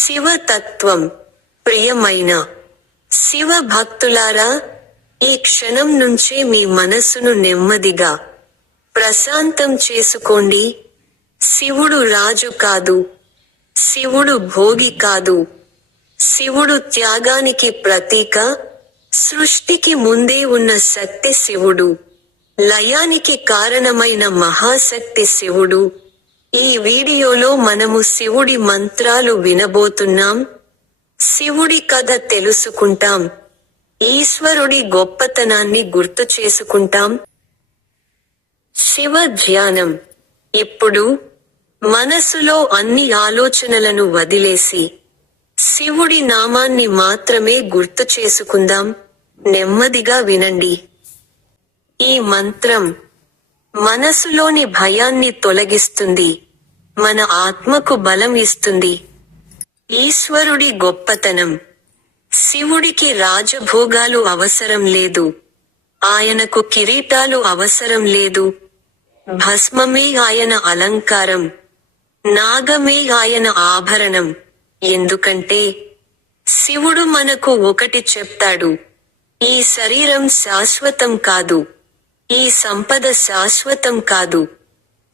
శివతత్వం. ప్రియమైన శివ భక్తులారా, ఈ క్షణం నుంచే మీ మనసును నెమ్మదిగా ప్రశాంతం చేసుకోండి. శివుడు రాజు కాదు, శివుడు భోగి కాదు, శివుడు త్యాగానికి ప్రతీక, సృష్టికి ముందే ఉన్న శక్తి శివుడు, లయానికి కారణమైన మహాశక్తి శివుడు. ఈ వీడియోలో మనము శివుడి మంత్రాలు వినబోతున్నాం, శివుడి కథ తెలుసుకుంటాం, ఈశ్వరుడి గొప్పతనాన్ని గుర్తు చేసుకుంటాం. శివ ధ్యానం. ఇప్పుడు మనసులో అన్ని ఆలోచనలను వదిలేసి శివుడి నామాన్ని మాత్రమే గుర్తు చేసుకుందాం. నెమ్మదిగా వినండి. ఈ మంత్రం మనసులోని భయాన్ని తొలగిస్తుంది, మన ఆత్మకు బలం ఇస్తుంది. ఈశ్వరుడి గొప్పతనం. శివుడికి రాజభోగాలు అవసరం లేదు, ఆయనకు కిరీటాలు అవసరం లేదు, భస్మమే ఆయన అలంకారం, నాగమే ఆయన ఆభరణం. ఎందుకంటే శివుడు మనకు ఒకటి చెప్తాడు: ఈ శరీరం శాశ్వతం కాదు, ఈ సంపద శాశ్వతం కాదు,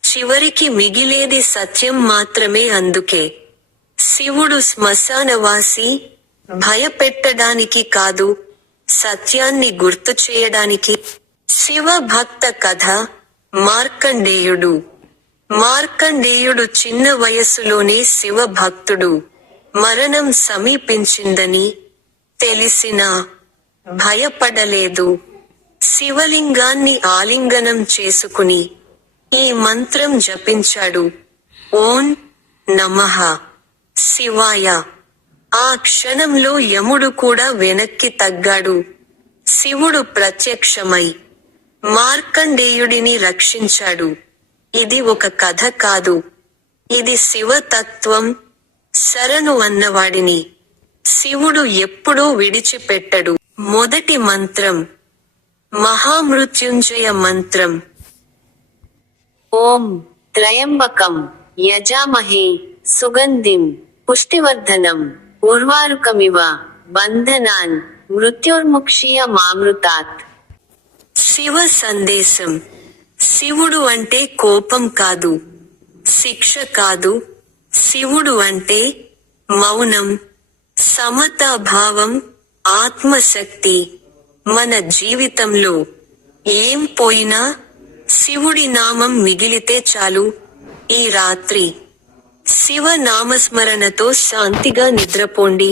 చివరికి మిగిలేది సత్యం మాత్రమే. అందుకే శివుడు శ్మశానవాసి, భయపెట్టడానికి కాదు, సత్యాన్ని గుర్తు చేయడానికి. శివ భక్త కథ. మార్కండేయుడు. మార్కండేయుడు చిన్న వయస్సులోనే శివ భక్తుడు. మరణం సమీపించిందని తెలిసినా భయపడలేదు. శివలింగాన్ని ఆలింగనం చేసుకుని ఈ మంత్రం జపించాడు: ఓం నమః శివాయ. ఆ క్షణంలో యముడు కూడా వెనక్కి తగ్గాడు. శివుడు ప్రత్యక్షమై మార్కండేయుడిని రక్షించాడు. ఇది ఒక కథ కాదు, ఇది శివతత్వం. శరణు అన్నవాడిని శివుడు ఎప్పుడూ విడిచిపెట్టడు. మొదటి మంత్రం మహామృత్యుంజయ మంత్రం. ఓం త్రయంబకం యజామహే సుగంధిం పుష్టివర్ధనం ఉర్వారుకమివ బంధనాన్ మృత్యోర్ముక్షీయ మామృతాత్. శివ సందేశం. శివుడు అంటే కోపం కాదు, శిక్ష కాదు. శివుడు అంటే మౌనం, సమతాభావం, ఆత్మశక్తి. మన జీవితంలో ఏం పోయినా శివుడి నామం మిగిలితే చాలు. ఈ రాత్రి శివ నామస్మరణతో శాంతిగా నిద్రపోండి.